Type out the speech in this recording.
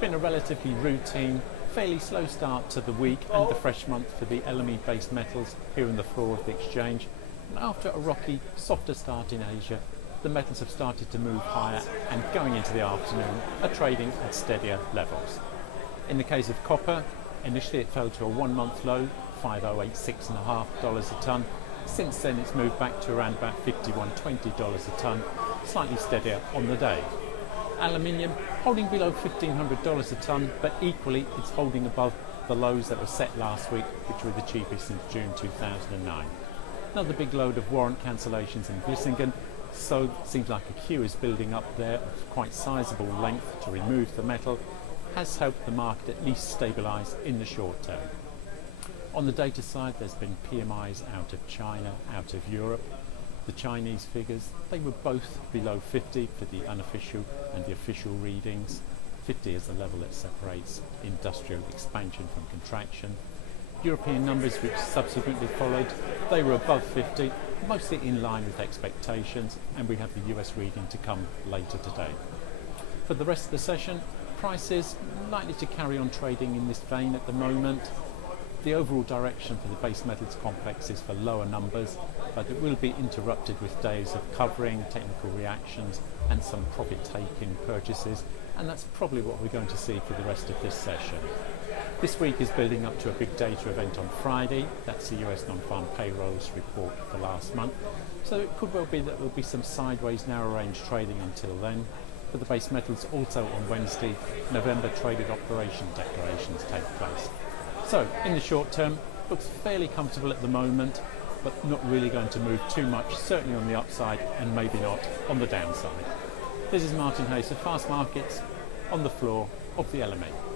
been a relatively routine, fairly slow start to the week and the fresh month for the LME-based metals here on the floor of the exchange. And after a rocky, softer start in Asia, the metals have started to move higher and going into the afternoon are trading at steadier levels. In the case of copper, initially it fell to a 1 month low, $5086.50 a tonne. Since then it's moved back to around about $5120 a tonne, slightly steadier on the day. Aluminium holding below $1,500 a tonne, but equally it's holding above the lows that were set last week, which were the cheapest since June 2009. Another big load of warrant cancellations in Vlissingen, so it seems like a queue is building up there of quite sizable length to remove the metal, has helped the market at least stabilise in the short term. On the data side, there's been PMIs out of China, out of Europe. The Chinese figures, they were both below 50 for the unofficial and the official readings. 50 is the level that separates industrial expansion from contraction. European numbers which subsequently followed, they were above 50, mostly in line with expectations, and we have the US reading to come later today. For the rest of the session, prices likely to carry on trading in this vein at the moment. The overall direction for the base metals complex is for lower numbers, but it will be interrupted with days of covering, technical reactions and some profit-taking purchases, and that's probably what we're going to see for the rest of this session. This week is building up to a big data event on Friday. That's the US non-farm payrolls report for last month, so it could well be that there will be some sideways narrow range trading until then. For the base metals, also on Wednesday, November traded operation declarations take place. So, in the short term, looks fairly comfortable at the moment, but not really going to move too much, certainly on the upside and maybe not on the downside. This is Martin Hayes of FastMarkets on the floor of the LME.